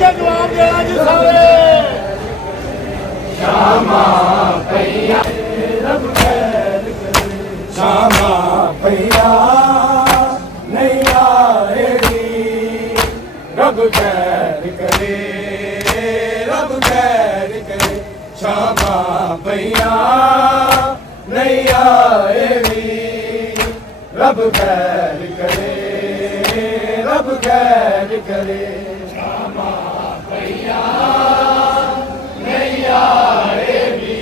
जवाब देना जी सारे शामा पैया रब खैर करे शामा पैया नहीं आएगी रब खैर करे रब खैर करे शामा पैया नहीं आएगी रब खैर करे रब खैर करे शामा पैया नहीं आएगी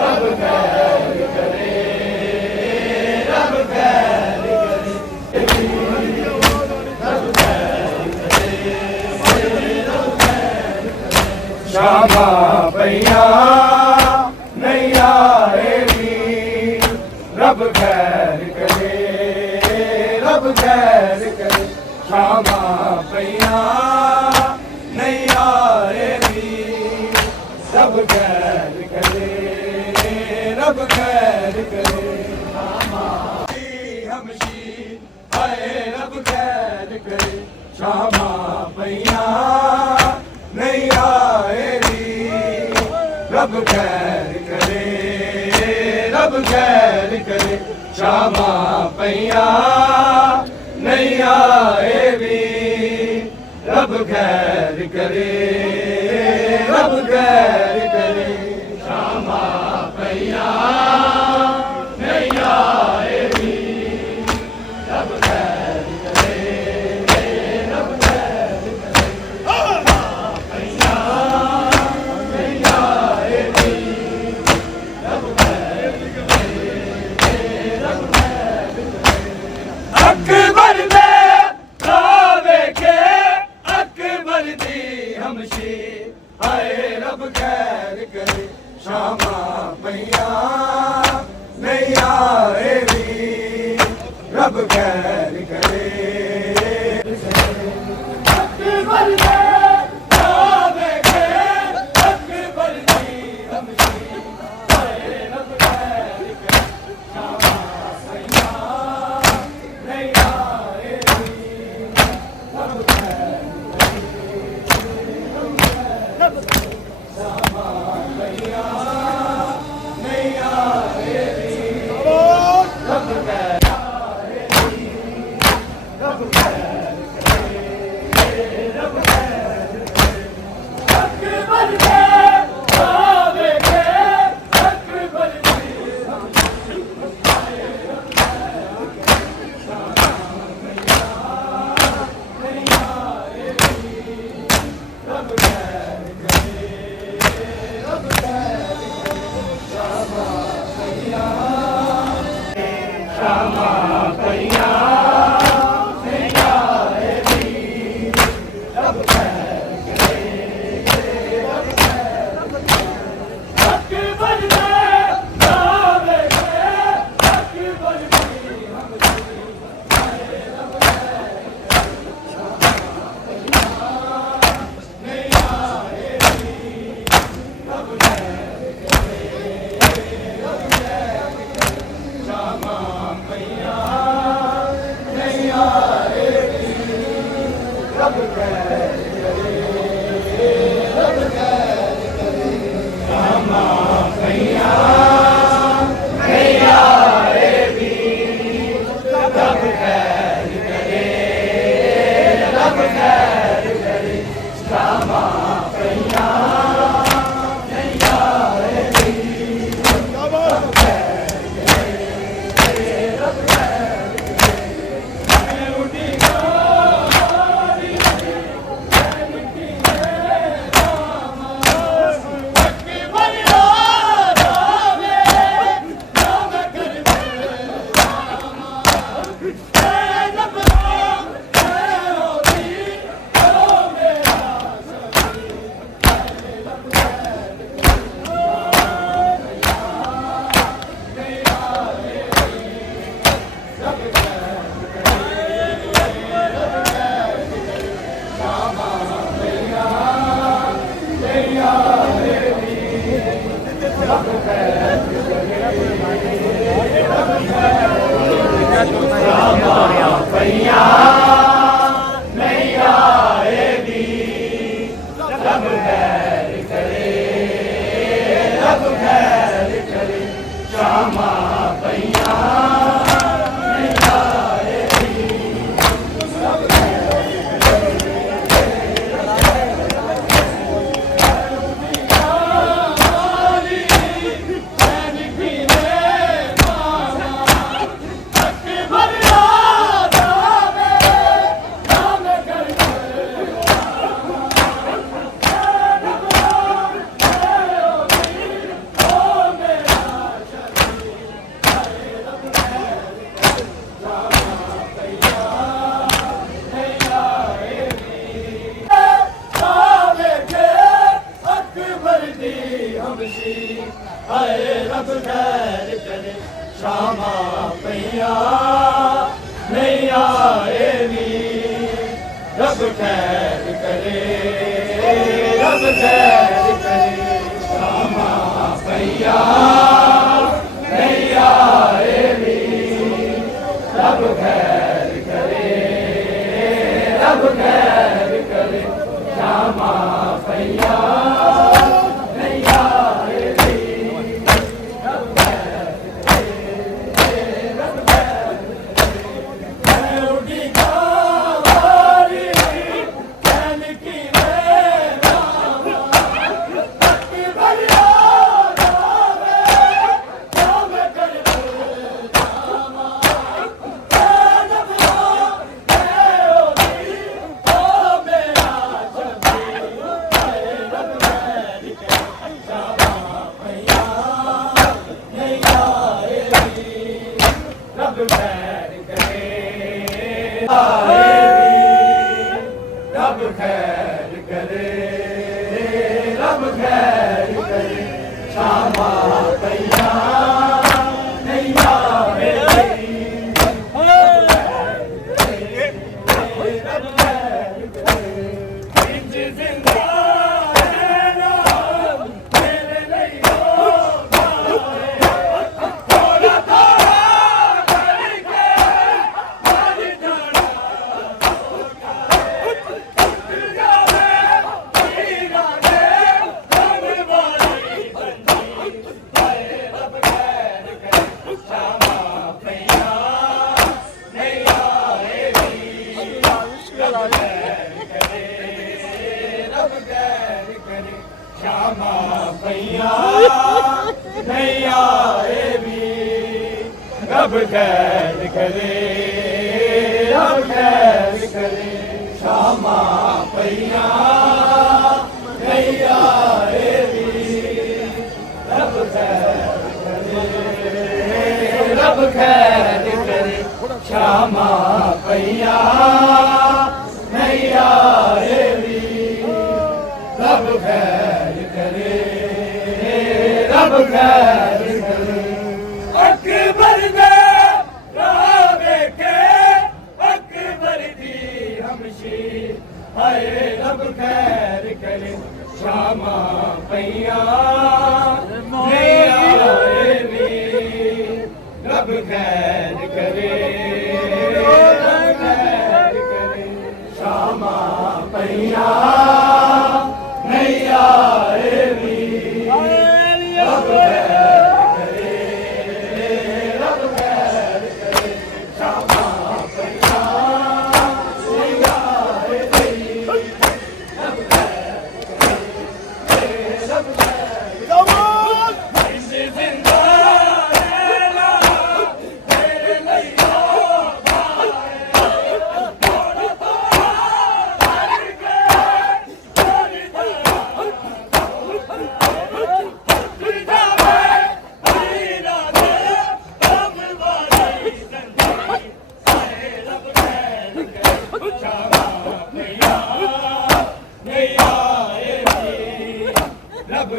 रब खैर करे रब खैर करे रब खैर करे शामा पैया नहीं आएगी रब खैर करे रब खैर करे शामा पैया नहीं आएगी रब खैर करे रब खैर करे हमशी हाय रब खैर करे शामा पैया नहीं आएगी रब खैर करे रब खैर करे शामा पैया नहीं आएगी रब खैर करे रब खैर करे शामा पैया नहीं आएगी रब खैर करे रब खैर करे पैया नहीं आएगी रब खैर करे रब खैर करे अकबर दे कावे के अकबर दी हमशी हाय रब खैर करे शामा पैया नहीं आएगी रब खैर करे अकबर दे कावे के अकबर दी हमशी हाय रब खैर करे शामा पैया नहीं आएगी रब खैर शामा पैया नहीं आएगी रब खैर आएगी रब खैर करे रब खैर करे अकबर दे कावे के अकबर दी हमशी हाय रब खैर करे शामा पैया नहीं आएगी रब खैर करे रब खैर करे शामा पैया शामा पैया नहीं आएगी रब खैर करे रब खैर अकबर दे कावे के अकबर दी हमशी हाय रब खैर करे शामा पैया नहीं आएगी रब खैर करे रब खैर करे शामा पैया रब खैर करे, रब खैर करे, शामा पईया हाय रब खैर करे, शामा पईया नहीं आए नी, रब खैर करे, रब खैर करे, शामा पईया नहीं आए नी, रब खैर करे, रब खैर करे, शामा पईया रब खैर करे, रब खैर करे, शामा पईया नहीं आए, रब खैर करे, इंज जिंदा रहना मेरे नहीं होगा, थोड़ा थोड़ा करके मर जाना, शामा पईया नहीं आए भी, रब खैर करे, रब खैर करे, शामा पईया नहीं आए भी, रब खैर करे, रब खैर करे, शामा पईया नहीं आए भी, रब खैर करे, रब खैर करे, अकबर दे राह वेखे, अकबर दी हमशीर, हाय रब खैर करे, शामा पईया नहीं आए नी, रब खैर करे, रब खैर करे, शामा पईया नहीं आए नी, रब खैर करे, रब खैर करे, शामा पईया नहीं आए नी, रब खैर करे, रब खैर करे, इंज जिंदा रहना मेरे नहीं होगा, थोड़ा थोड़ा करके मर रब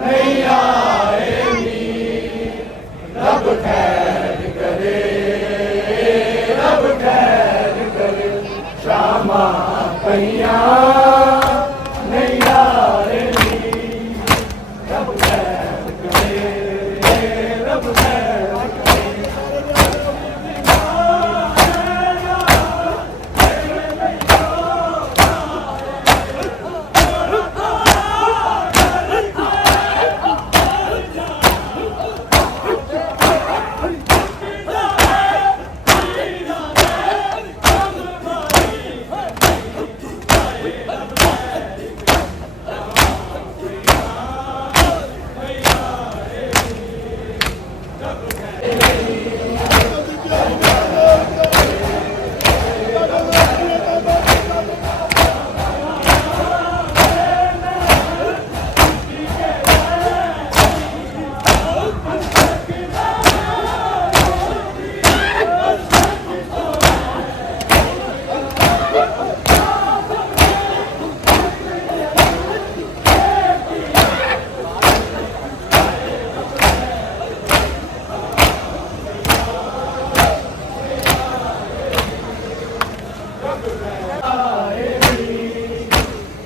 नहीं आए नी, रब खैर करे, रब खैर करे, शामा पईया नहीं आए नी, रब खैर करे, रब खैर करे,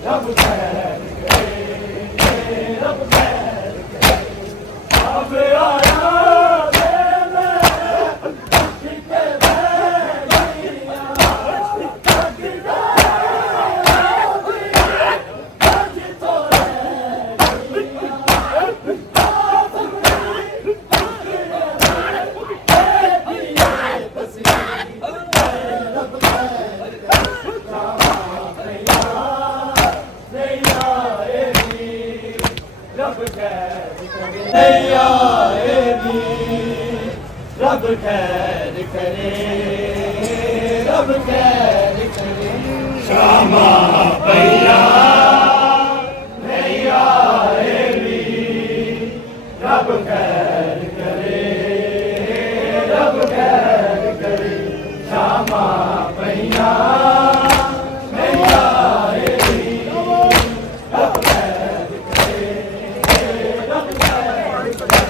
रब खैर करे, रब खैर करे। अब आया मेले के बैरिया, थक गए आज तो रब खैर करे, रब खैर करे। शामा पैया नहीं आएगी, रब खैर करे, रब खैर करे। शामा पैया नहीं आएगी, रब खैर करे, रब खैर करे।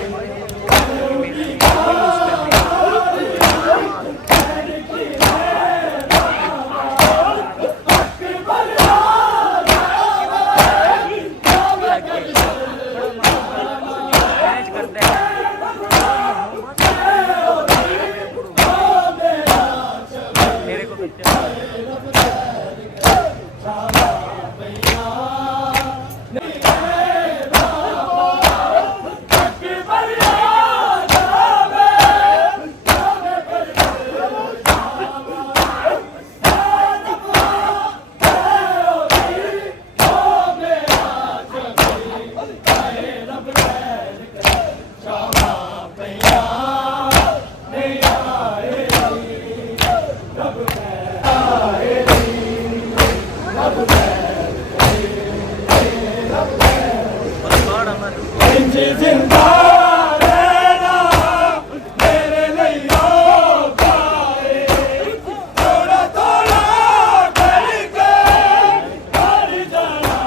जिंदा रहना मेरे लिए गाए, थोड़ा थोड़ा करके मर जाना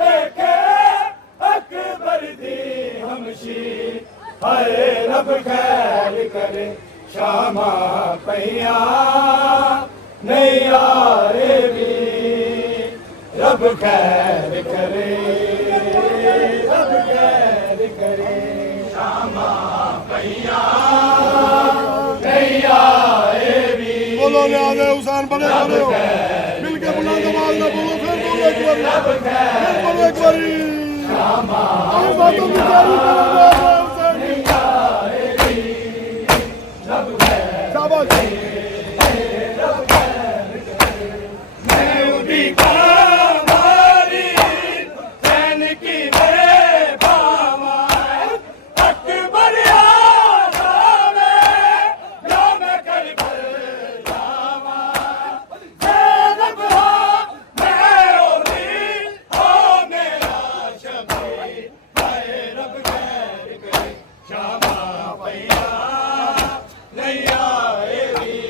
देखे अकबर दी हमशी। हाय रब खैर करे, शामा पैया नहीं आएगी, रब खैर करे, रब खैर करे। शामा पैया नहीं आएगी। बोलो ले आगे हुसैन बने खड़े हो मिलके बुलंद आवाज में बोलो, फिर बोलो एक बारी, फिर बोलो एक बारी। शामा हम बातों की जारी करेंगे हुसैन नहीं आएगी, रब खैर शाबाश। रब खैर करे। मैं उठी मारी सैन की मेरे बाबा, अकबर याद आवे जो मैं करबल जावा। ज़ैनब हो मैं ओली हो मेरा शबीर। हाय रब खैर करे, शामा पैया नहीं आएगी,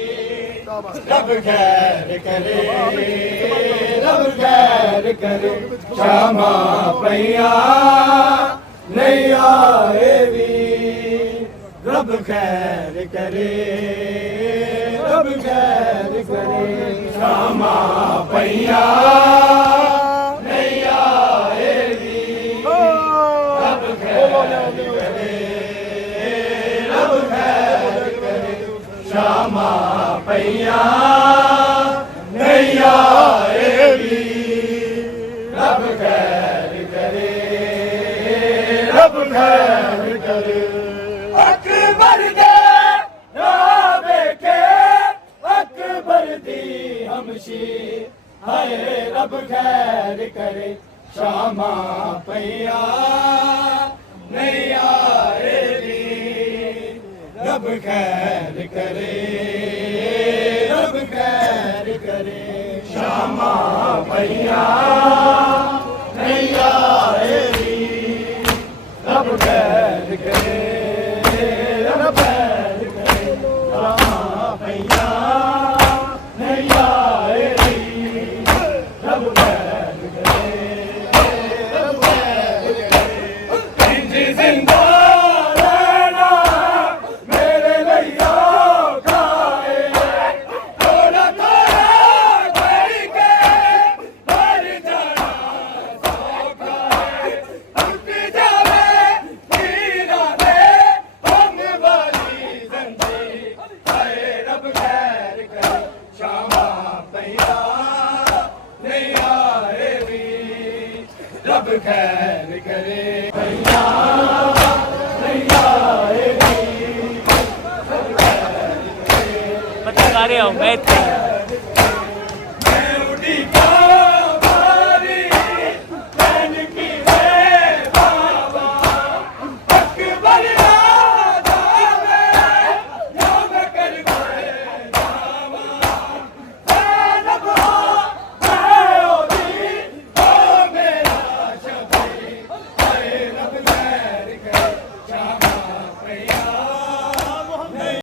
रब खैर करे, रब खैर करे। शामा पैया नहीं आएगी, रब खैर करे, रब खैर करे। शामा पैया नहीं आएगी, रब खैर करे, रब खैर करे। शामा पैया नहीं आएगी, रब खैर करे, रब खैर करे। अकबर दे राबे के अकबर दी हमशी। हाय रब खैर करे, शामा पैया नहीं आएगी, रब खैर करे, रब खैर करे। शामा पैया नहीं आएगी, रब खैर करे, रब खैर करे। शामा पैया नहीं आएगी, रब खैर करे, रब खैर करे। इंज जिंदा रहना मेरे लिए खाए, थोड़ा थोड़ा करके रब खैर करे बता रहे हो मैं